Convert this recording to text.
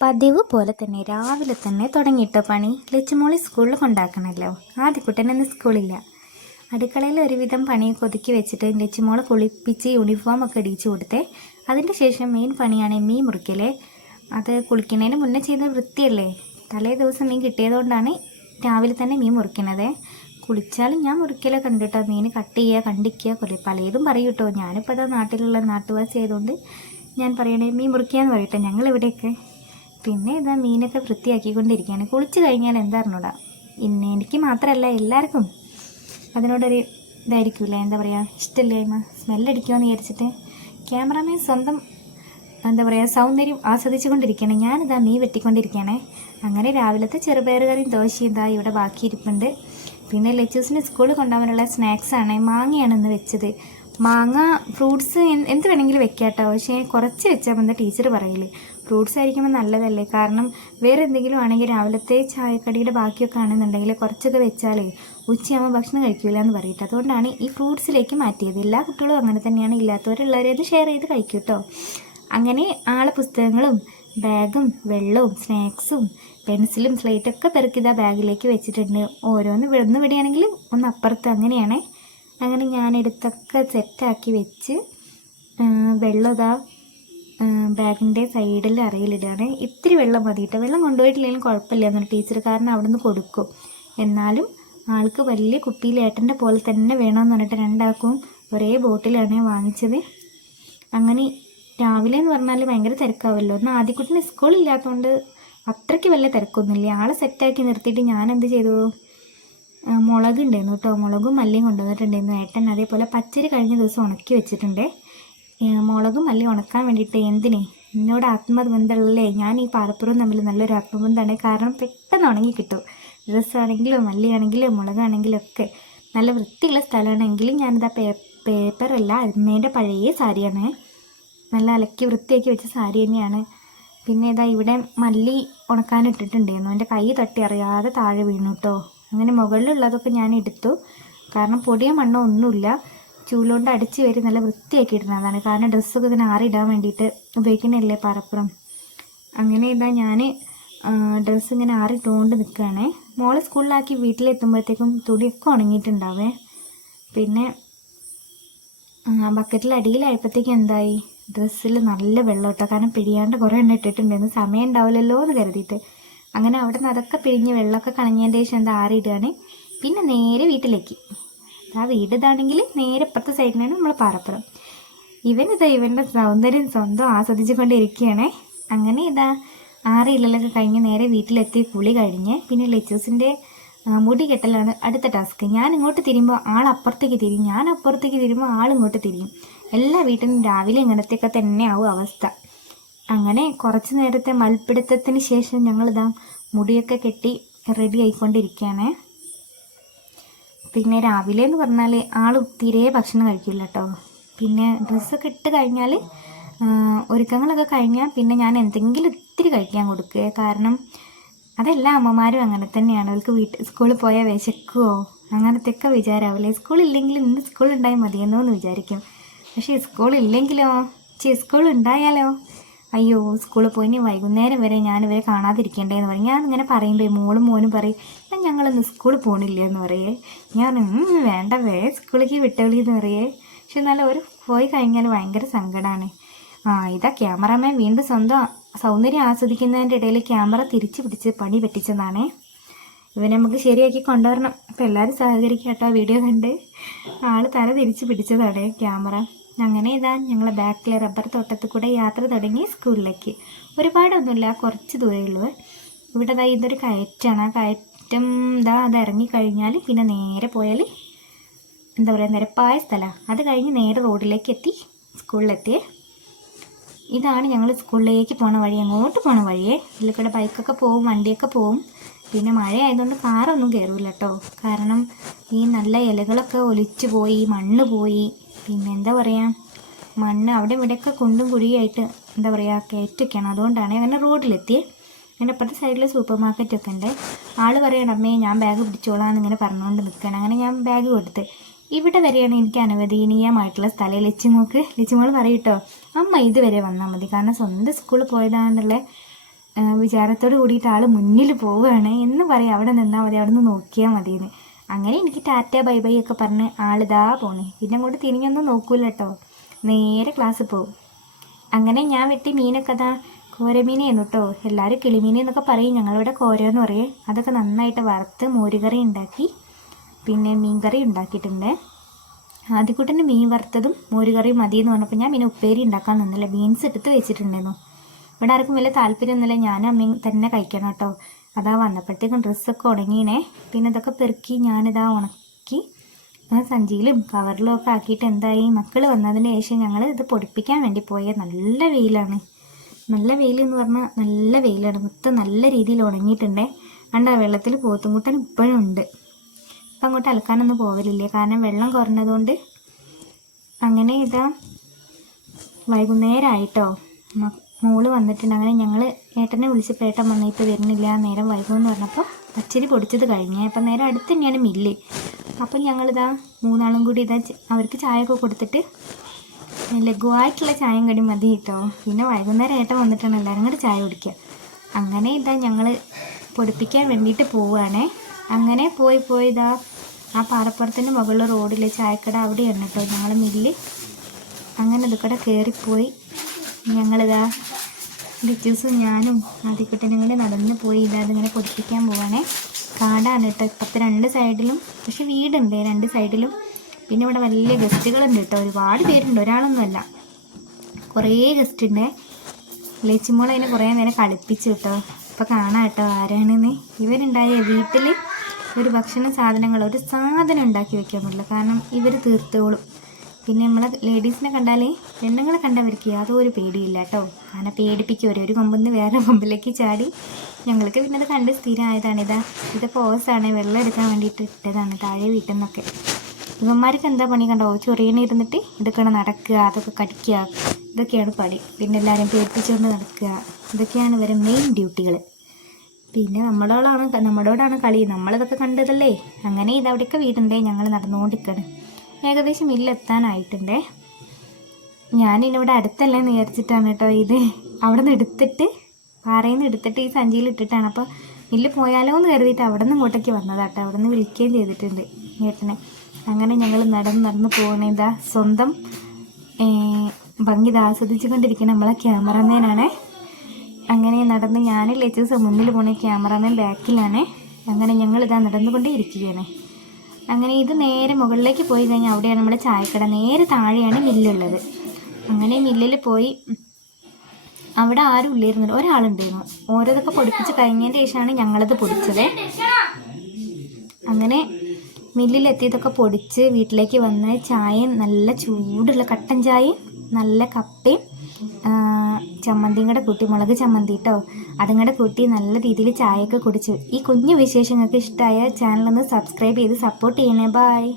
പതിവ് പോലെ തന്നെ രാവിലെ തന്നെ തുടങ്ങിയിട്ടോ പണി? ലച്ചുമോളി സ്കൂളിൽ കൊണ്ടാക്കണമല്ലോ ആദ്യക്കുട്ടനൊന്നും സ്കൂളില്ല. അടുക്കളയിൽ ഒരുവിധം പണിയൊക്കെ ഒതുക്കി വെച്ചിട്ട് ലച്ചുമോളെ കുളിപ്പിച്ച് യൂണിഫോം ഒക്കെ ഇടിച്ചു കൊടുത്തേ. അതിന്റെ ശേഷം മെയിൻ പണിയാണ് മീൻ മുറിക്കലേ. അത് കുളിക്കുന്നതിന് മുന്നേ ചെയ്ത വൃത്തിയല്ലേ? തലേ ദിവസം മീൻ കിട്ടിയതുകൊണ്ടാണ് രാവിലെ തന്നെ മീൻ മുറിക്കുന്നത് കുളിച്ചാലും ഞാൻ മുറിക്കലേ കണ്ടിട്ടോ. മീൻ കട്ട് ചെയ്യുക കണ്ടിക്കുക കുറേ പലതും പറയും കേട്ടോ. ഞാനിപ്പോൾ അതാ നാട്ടിലുള്ള നാട്ടുവാസി ആയതുകൊണ്ട് ഞാൻ പറയണേ മീൻ മുറിക്കുക എന്ന് പറയട്ടെ. ഞങ്ങൾ ഇവിടെയൊക്കെ പിന്നെ ഇതാ മീനൊക്കെ വൃത്തിയാക്കിക്കൊണ്ടിരിക്കുകയാണ്. കുളിച്ച് കഴിഞ്ഞാൽ എന്താ അറിഞ്ഞൂടാ? ഇന്ന് എനിക്ക് മാത്രമല്ല എല്ലാവർക്കും അതിനോടൊരു ഇതായിരിക്കില്ല? എന്താ പറയുക ഇഷ്ടമില്ലായ്മ സ്മെല്ലടിക്കുമെന്ന് വിചാരിച്ചിട്ട് ക്യാമറാമാൻ സ്വന്തം എന്താ പറയുക സൗന്ദര്യം ആസ്വദിച്ചുകൊണ്ടിരിക്കുകയാണ്. ഞാനിതാ മീൻ വെട്ടിക്കൊണ്ടിരിക്കുകയാണേ. അങ്ങനെ രാവിലത്തെ ചെറുപയർ കറിയും ദോശയും ഇതാ ഇവിടെ ബാക്കി ഇരിപ്പുണ്ട് പിന്നെ ലച്ചൂസിന് സ്കൂളിൽ കൊണ്ടുപോകാനുള്ള സ്നാക്സാണ് മാങ്ങയാണ് ഇന്ന് വെച്ചത്. മാങ്ങ ഫ്രൂട്ട്സ് എന്ത് വേണമെങ്കിലും വെക്കാട്ടോ. കേട്ടോ പക്ഷേ കുറച്ച് വെച്ചാൽ മതി ടീച്ചർ പറയില്ലേ ഫ്രൂട്ട്സ് ആയിരിക്കുമ്പോൾ നല്ലതല്ലേ? കാരണം വേറെ എന്തെങ്കിലും ആണെങ്കിൽ രാവിലത്തെ ചായക്കടിയുടെ ബാക്കിയൊക്കെ ആണെന്നുണ്ടെങ്കിൽ കുറച്ചൊക്കെ വെച്ചാലേ ഉച്ചയാകുമ്പോൾ ഭക്ഷണം കഴിക്കില്ല എന്ന് പറയട്ടെ. അതുകൊണ്ടാണ് ഈ ഫ്രൂട്ട്സിലേക്ക് മാറ്റിയത്. എല്ലാ കുട്ടികളും അങ്ങനെ തന്നെയാണ്. ഇല്ലാത്തവരുള്ളവരെ അത് ഷെയർ ചെയ്ത് കഴിക്കും അങ്ങനെ ആളെ പുസ്തകങ്ങളും ബാഗും വെള്ളവും സ്നാക്സും പെൻസിലും സ്ലേറ്റൊക്കെ പെറുക്കിതാ ബാഗിലേക്ക് വെച്ചിട്ടുണ്ട്. ഓരോന്ന് ഇവിടുന്ന് ഇവിടെയാണെങ്കിൽ ഒന്ന് അപ്പുറത്ത് അങ്ങനെയാണ്. അങ്ങനെ ഞാൻ എടുത്തൊക്കെ സെറ്റാക്കി വെച്ച് വെള്ളം ഇതാ ബാഗിന്റെ സൈഡിൽ അറയിലിടുകയാണ് ഇത്തിരി വെള്ളം മതി കേട്ടോ വെള്ളം കൊണ്ടുപോയിട്ടില്ലെങ്കിലും കുഴപ്പമില്ല എന്നൊരു ടീച്ചർ കാരണം അവിടെ നിന്ന് കൊടുക്കും. എന്നാലും ആൾക്ക് വലിയ കുപ്പിയിൽ ഏട്ടന്റെ പോലെ തന്നെ വേണമെന്ന് പറഞ്ഞിട്ട് രണ്ടാൾക്കും ഒരേ ബോട്ടിലാണ് വാങ്ങിച്ചത്. അങ്ങനെ രാവിലെ എന്ന് പറഞ്ഞാൽ ഭയങ്കര തിരക്കാവല്ലോ. ഒന്ന് ആദ്യക്കുട്ടിന് സ്കൂളില്ലാത്തതുകൊണ്ട് അത്രയ്ക്ക് വലിയ തിരക്കൊന്നുമില്ല. ആളെ സെറ്റാക്കി നിർത്തിയിട്ട് ഞാൻ എന്ത് ചെയ്തു? മുളക് ഉണ്ടായിരുന്നു കേട്ടോ മുളകും മല്ലിയും കൊണ്ടുവന്നിട്ടുണ്ടായിരുന്നു. ഏട്ടൻ അതേപോലെ പച്ചരി കഴിഞ്ഞ ദിവസം ഉണക്കി വെച്ചിട്ടുണ്ട്. മുളകും മല്ലിയും ഉണക്കാൻ വേണ്ടിയിട്ട് എന്തിനേ? എന്നോട് ആത്മബന്ധമുള്ളല്ലേ? ഞാൻ ഈ പാറപ്പുറവും തമ്മിൽ നല്ലൊരു ആത്മബന്ധമാണ്. കാരണം പെട്ടെന്ന് ഉണങ്ങി കിട്ടും. ഡ്രസ്സാണെങ്കിലും മല്ലിയാണെങ്കിലും മുളകാണെങ്കിലും ഒക്കെ നല്ല വൃത്തിയുള്ള സ്ഥലമാണെങ്കിലും ഞാനിതാ പേ പേപ്പറല്ല അമ്മേന്റെ പഴയ സാരിയാണ്. നല്ല അലക്കി വൃത്തിയാക്കി വെച്ച സാരി തന്നെയാണ്. പിന്നെ ഇതാ ഇവിടെ മല്ലി ഉണക്കാൻ ഇട്ടിട്ടുണ്ടായിരുന്നു എന്റെ കൈ തട്ടി അറിയാതെ താഴെ വീണു കേട്ടോ അങ്ങനെ മുകളിലുള്ളതൊക്കെ ഞാൻ എടുത്തു കാരണം പൊടിയ മണ്ണോ ഒന്നുമില്ല ചൂലുകൊണ്ട് അടിച്ച് വരി നല്ല വൃത്തിയാക്കി ഇടുന്നതാണ് കാരണം ഡ്രസ്സൊക്കെ ഇങ്ങനെ ആറിടാൻ വേണ്ടിയിട്ട് ഉപയോഗിക്കണല്ലേ പാറപ്പുറം. അങ്ങനെ ഇതാ ഞാൻ ഡ്രസ്സ് ഇങ്ങനെ ആറിട്ടുകൊണ്ട് നിൽക്കുകയാണേ മോളെ സ്കൂളിലാക്കി വീട്ടിലെത്തുമ്പോഴത്തേക്കും തുണിയൊക്കെ ഉണങ്ങിയിട്ടുണ്ടാവേ. പിന്നെ ബക്കറ്റിൽ അടിയിലായപ്പോഴത്തേക്കും എന്തായി? ഡ്രസ്സിൽ നല്ല വെള്ളം ഇട്ടോ കാരണം പിഴിയാണ്ട് കുറേ എണ്ണ ഇട്ടിട്ടുണ്ടായിരുന്നു സമയം ഉണ്ടാവില്ലല്ലോ എന്ന് കരുതിയിട്ട്. അങ്ങനെ അവിടെ നിന്ന് അതൊക്കെ പിഴിഞ്ഞ് വെള്ളമൊക്കെ കളഞ്ഞതിന്റെ ശേഷം എന്താ ആറിയിടുകയാണ്. പിന്നെ നേരെ വീട്ടിലേക്ക്. ആ വീട് ഇതാണെങ്കിൽ നേരെ ഇപ്പുറത്തെ സൈഡിലാണ് നമ്മൾ പാറപ്പുറം. ഇവൻ ഇതാ ഇവന്റെ സൗന്ദര്യം സ്വന്തം ആസ്വദിച്ചുകൊണ്ടിരിക്കുകയാണേ. അങ്ങനെ ഇതാ ആറ് ഇല്ലലൊക്കെ കഴിഞ്ഞ് നേരെ വീട്ടിലെത്തി കുളി കഴിഞ്ഞ്. പിന്നെ ലെച്ചേഴ്സിന്റെ മുടി കെട്ടലാണ് അടുത്ത ടാസ്ക് ഞാൻ ഇങ്ങോട്ട് തിരിയുമ്പോൾ ആൾ അപ്പുറത്തേക്ക് തിരിയും. ഞാൻ അപ്പുറത്തേക്ക് തിരിയുമ്പോൾ ആൾ ഇങ്ങോട്ട് തിരിയും. എല്ലാ വീട്ടിലും രാവിലെ ഇങ്ങനത്തെയൊക്കെ തന്നെ ആവും അവസ്ഥ. അങ്ങനെ കുറച്ച് നേരത്തെ മൽപ്പിടുത്തത്തിന് ശേഷം ഞങ്ങളിതാ മുടിയൊക്കെ കെട്ടി റെഡി ആയിക്കൊണ്ടിരിക്കുകയാണേ. പിന്നെ രാവിലെ എന്ന് പറഞ്ഞാൽ ആൾ തീരെ ഭക്ഷണം കഴിക്കില്ല കേട്ടോ പിന്നെ ഡ്രസ്സൊക്കെ ഇട്ട് കഴിഞ്ഞാൽ ഒരുക്കങ്ങളൊക്കെ കഴിഞ്ഞാൽ പിന്നെ ഞാൻ എന്തെങ്കിലും ഇത്തിരി കഴിക്കാൻ കൊടുക്കുക. കാരണം അതെല്ലാ അമ്മമാരും അങ്ങനെ തന്നെയാണ്. അവർക്ക് വീട്ടിൽ സ്കൂളിൽ പോയാൽ വിശക്കുവോ? അങ്ങനത്തെയൊക്കെ വിചാരാവില്ലേ സ്കൂളില്ലെങ്കിൽ ഇന്ന് സ്കൂൾ ഉണ്ടായാൽ മതിയെന്നോ എന്ന് വിചാരിക്കും. പക്ഷേ സ്കൂളില്ലെങ്കിലോ? ചേ സ്കൂൾ ഉണ്ടായാലോ അയ്യോ സ്കൂളിൽ പോയി ഇനി വൈകുന്നേരം വരെ ഞാൻ ഇവരെ കാണാതിരിക്കേണ്ടതെന്ന് പറയും. ഞാൻ ഇങ്ങനെ പറയുമ്പോൾ മോളും മോനും പറയും ഞാൻ ഞങ്ങളൊന്ന് സ്കൂളിൽ പോകണില്ല എന്ന് പറയേ. ഞാൻ "ഉം, വേണ്ട വേ സ്കൂളിലേക്ക് വിട്ടവളി എന്ന് പറയേ. പക്ഷെ എന്നാലും ഒരു പോയി കഴിഞ്ഞാൽ ഭയങ്കര സങ്കടമാണ് ആ ഇതാ ക്യാമറമാൻ വീണ്ടും സ്വന്തം സൗന്ദര്യം ആസ്വദിക്കുന്നതിന്റെ ഇടയിൽ ക്യാമറ തിരിച്ചു പിടിച്ച് പണി പറ്റിച്ചതാണേ ഇവനെ നമുക്ക് ശരിയാക്കി കൊണ്ടുവരണം. ഇപ്പം എല്ലാവരും സഹകരിക്കാം കേട്ടോ വീഡിയോ കണ്ട്. ആൾ തല തിരിച്ച് പിടിച്ചതാണ് ക്യാമറ. അങ്ങനെ ഇതാ ഞങ്ങൾ ബാക്കിലെ റബ്ബർ തോട്ടത്തിൽ കൂടെ യാത്ര തുടങ്ങി സ്കൂളിലേക്ക് ഒരുപാടൊന്നുമില്ല കുറച്ച് ദൂരമേ ഉള്ളൂ. ഇവിടെ ദാ ഇതൊരു കയറ്റാണ്. ആ കയറ്റം ഇതാ അത് ഇറങ്ങിക്കഴിഞ്ഞാൽ പിന്നെ നേരെ പോയാൽ എന്താ പറയുക നിരപ്പായ സ്ഥലമാണ് അത് കഴിഞ്ഞ് നേരെ റോഡിലേക്ക് എത്തി സ്കൂളിലെത്തിയേ ഇതാണ് ഞങ്ങൾ സ്കൂളിലേക്ക് പോണ വഴി. അങ്ങോട്ട് പോണ വഴിയേ? ഇതിൽ കൂടെ ബൈക്കൊക്കെ പോവും വണ്ടിയൊക്കെ പോവും. പിന്നെ മഴ ആയതുകൊണ്ട് കാറൊന്നും കയറില്ല കേട്ടോ. കാരണം ഈ നല്ല ഇലകളൊക്കെ ഒലിച്ചു പോയി മണ്ണ് പോയി. പിന്നെ എന്താ പറയുക മണ്ണ് അവിടെ ഇവിടെയൊക്കെ കുണ്ടും കുഴിയായിട്ട് എന്താ പറയുക കയറ്റൊക്കെയാണ് അതുകൊണ്ടാണ് അങ്ങനെ റോഡിലെത്തി അങ്ങനെ അപ്പുറത്തെ സൈഡിൽ സൂപ്പർ മാർക്കറ്റൊക്കെ ഉണ്ട്. ആൾ പറയണം അമ്മേ ഞാൻ ബാഗ് പിടിച്ചോളാം എന്നിങ്ങനെ പറഞ്ഞുകൊണ്ട് നിൽക്കുകയാണ് അങ്ങനെ ഞാൻ ബാഗ് കൊടുത്ത്. ഇവിടെ വരെയാണ് എനിക്ക് അനുവദനീയമായിട്ടുള്ള സ്ഥലം. ലച്ചുമോക്ക് ലച്ചുമോൾ പറയും കേട്ടോ അമ്മ ഇതുവരെ വന്നാൽ മതി. കാരണം സ്വന്തം സ്കൂളിൽ പോയതാണെന്നുള്ള വിചാരത്തോട് കൂടിയിട്ട് ആൾ മുന്നിൽ പോവുകയാണ് എന്ന് പറയാം അവിടെ നിന്നാൽ മതി. അവിടെ നിന്ന് നോക്കിയാൽ മതിയെന്ന്. അങ്ങനെ എനിക്ക് ടാറ്റ ബൈ ബൈ ഒക്കെ പറഞ്ഞ് ആളിതാ പോണേ. പിന്നെ അങ്ങോട്ട് തിരിഞ്ഞൊന്നും നോക്കൂല കേട്ടോ നേരെ ക്ലാസ്സിൽ പോകും അങ്ങനെ ഞാൻ വെട്ടി മീനൊക്കെ അതാ കോരമീനായിരുന്നു കേട്ടോ എല്ലാവരും കിളിമീനെന്നൊക്കെ പറയും. ഞങ്ങളിവിടെ കോര എന്ന് പറയും. അതൊക്കെ നന്നായിട്ട് വറുത്ത് മോരുകറി ഉണ്ടാക്കി പിന്നെ മീൻകറി ഉണ്ടാക്കിയിട്ടുണ്ട്. ആദ്യക്കൂട്ടന്റെ മീൻ വറുത്തതും മോരുകറിയും മതി എന്ന് പറഞ്ഞപ്പോൾ ഞാൻ പിന്നെ ഉപ്പേരി ഉണ്ടാക്കാൻ നിന്നില്ല. ബീൻസ് എടുത്ത് വെച്ചിട്ടുണ്ടായിരുന്നു. ഇവിടെ ആർക്കും വലിയ താല്പര്യമൊന്നുമില്ല. ഞാനും അമ്മയും തന്നെ കഴിക്കണം കേട്ടോ. അതാ വന്നപ്പോഴത്തേക്കും ഡ്രസ്സൊക്കെ ഉണങ്ങീനെ പിന്നെ ഇതൊക്കെ പെറുക്കി ഞാനിതാ ഉണക്കി സഞ്ചിയിലും കവറിലും ഒക്കെ ആക്കിയിട്ട് എന്തായി? മക്കൾ വന്നതിന് ശേഷം ഞങ്ങൾ ഇത് പൊടിപ്പിക്കാൻ വേണ്ടി പോയ. നല്ല വെയിലാണ്. നല്ല വെയിൽ എന്ന് പറഞ്ഞാൽ നല്ല വെയിലാണ്. മൊത്തം നല്ല രീതിയിൽ ഉണങ്ങിയിട്ടുണ്ടേ. അണ്ട് ആ വെള്ളത്തിൽ പോത്തുംകുട്ടൻ ഇപ്പോഴും ഉണ്ട്. അപ്പം അങ്ങോട്ട് അലക്കാനൊന്നും പോവലില്ല. കാരണം വെള്ളം കുറഞ്ഞതുകൊണ്ട് അങ്ങനെ ഇതാ വൈകുന്നേരമായിട്ടോ മോൾ വന്നിട്ടുണ്ട്. അങ്ങനെ ഞങ്ങൾ ഏട്ടനെ വിളിച്ചപ്പോൾ ഏട്ടൻ വന്നാൽ ഇപ്പോൾ വരുന്നില്ല. നേരം വൈകുമെന്ന് പറഞ്ഞപ്പോൾ പച്ചരി പൊടിച്ചത് കഴിഞ്ഞ്. അപ്പം നേരെ അടുത്ത് തന്നെയാണ് മില്ല്. അപ്പം ഞങ്ങളിതാ മൂന്നാളും കൂടി ഇതാ അവർക്ക് ചായ ഒക്കെ കൊടുത്തിട്ട് ലഘുവായിട്ടുള്ള ചായയും കടി മതി കേട്ടോ. പിന്നെ വൈകുന്നേരം ഏട്ടൻ വന്നിട്ടാണ് എല്ലാവരും കൂടി ചായ കുടിക്കുക അങ്ങനെ ഇതാ ഞങ്ങൾ പൊടിപ്പിക്കാൻ വേണ്ടിയിട്ട് പോവുകയാണേ അങ്ങനെ പോയി പോയി ഇതാ ആ പാറപ്പുറത്തിന്റെ മുകളിൽ റോഡിലെ ചായക്കട അവിടെയാണ് കേട്ടോ ഞങ്ങൾ മില്ല്. അങ്ങനെ ഇതുകൂടെ കയറിപ്പോയി ഞങ്ങളിതാ ലിച്ചൂസും ഞാനും ആദ്യക്കുട്ടനും കൂടി നടന്ന് പോയി ഇല്ലാതെ ഇങ്ങനെ പൊടിപ്പിക്കാൻ പോവാണേ. കാടാണ് കേട്ടോ. ഇപ്പത്തെ രണ്ട് സൈഡിലും പക്ഷെ വീടുണ്ട് രണ്ട് സൈഡിലും. പിന്നെ ഇവിടെ വലിയ ഗസ്റ്റുകളുണ്ട് കേട്ടോ. ഒരുപാട് പേരുണ്ട്. ഒരാളൊന്നുമല്ല. കുറേ ഗസ്റ്റ് ഉണ്ട് ലച്ചിമോൾ അതിനെ കുറേ നേരം കളിപ്പിച്ചു കേട്ടോ. അപ്പോൾ കാണാം കേട്ടോ ആരാണെന്ന്. ഇവരുണ്ടായ വീട്ടിൽ ഒരു ഭക്ഷണ സാധനങ്ങൾ ഒരു സാധനം ഉണ്ടാക്കി വെക്കാൻ പറ്റില്ല. കാരണം ഇവർ തീർത്തോളും. പിന്നെ നമ്മളെ ലേഡീസിനെ കണ്ടാൽ പെണ്ണുങ്ങളെ കണ്ടവർക്ക് യാതൊരു പേടിയില്ല കേട്ടോ അങ്ങനെ പേടിപ്പിക്കും ഒരു ഒരു കൊമ്പിൽ നിന്ന് വേറെ കൊമ്പിലേക്ക് ചാടി. ഞങ്ങൾക്ക് പിന്നെ അത് കണ്ട് സ്ഥിരമായതാണ്. ഇതാ ഇത് പോസാണ് വെള്ളം എടുക്കാൻ വേണ്ടിയിട്ട് ഇട്ടതാണ് താഴെ വീട്ടിൽ നിന്നൊക്കെ ഇവന്മാർക്ക് എന്താ പണി കണ്ടോ? ചൊറിയണ ഇരുന്നിട്ട് ഇതൊക്കെയാണ് നടക്കുക അതൊക്കെ കടിക്കുക. ഇതൊക്കെയാണ് പണി. പിന്നെ എല്ലാവരും പേടിപ്പിച്ചുകൊണ്ട് നടക്കുക. ഇതൊക്കെയാണ് ഇവരെ മെയിൻ ഡ്യൂട്ടികൾ പിന്നെ നമ്മളോടാണ് നമ്മളോടാണ് കളി. നമ്മളിതൊക്കെ കണ്ടതല്ലേ? അങ്ങനെ ഇതവിടെയൊക്കെ വീടുണ്ടേ. ഞങ്ങൾ നടന്നുകൊണ്ടിരിക്കുകയാണ് ഏകദേശം ഞാൻ ഞാനിവിടെ അടുത്തല്ലേ നേരിച്ചിട്ടാണ് കേട്ടോ ഇത്. അവിടെ നിന്ന് എടുത്തിട്ട് പാറയിൽ നിന്ന് എടുത്തിട്ട് ഈ സഞ്ചിയിൽ ഇട്ടിട്ടാണ്. അപ്പോൾ മില്ല് പോയാലോ എന്ന് കരുതിയിട്ട് അവിടെ നിന്ന് ഇങ്ങോട്ടേക്ക് വന്നതാട്ടോ അവിടെ നിന്ന് വിളിക്കുകയും ചെയ്തിട്ടുണ്ട് ഏട്ടനെ. അങ്ങനെ ഞങ്ങൾ നടന്ന് നടന്ന് പോകണേതാ സ്വന്തം ഭംഗി ആസ്വദിച്ചു കൊണ്ടിരിക്കുന്ന നമ്മളെ ക്യാമറമാനാണേ. അങ്ങനെ നടന്ന് ഞാൻ ദിവസം മുന്നിൽ പോണ ക്യാമറമാൻ ബാക്കിലാണ്. അങ്ങനെ ഞങ്ങളിതാ നടന്നുകൊണ്ടേ ഇരിക്കുകയാണ്. അങ്ങനെ ഇത് നേരെ മുകളിലേക്ക് പോയി കഴിഞ്ഞാൽ അവിടെയാണ് നമ്മുടെ ചായക്കട. നേരെ താഴെയാണ് മില്ലുള്ളത്. അങ്ങനെ മില്ലിൽ പോയി. അവിടെ ആരും ഇല്ലായിരുന്നില്ല. ഒരാളുണ്ടായിരുന്നു. ഓരോതൊക്കെ പൊടിപ്പിച്ച് കഴിഞ്ഞതിന് ശേഷമാണ് ഞങ്ങളത് പൊടിച്ചത്. അങ്ങനെ മില്ലിലെത്തിയതൊക്കെ പൊടിച്ച് വീട്ടിലേക്ക് വന്ന് ചായയും നല്ല ചൂടുള്ള കട്ടൻ ചായയും നല്ല കപ്പയും ചമ്മന്തിയും കൂടെ കൂട്ടി മുളക് ചമ്മന്തി കേട്ടോ അതും കുട്ടി കൂട്ടി നല്ല രീതിയിൽ ചായയൊക്കെ കുടിച്ചു. ഈ കുഞ്ഞു വിശേഷങ്ങൾക്ക് ഇഷ്ടമായ ഒന്ന് സബ്സ്ക്രൈബ് ചെയ്ത് സപ്പോർട്ട് ചെയ്യണേ. ബായ്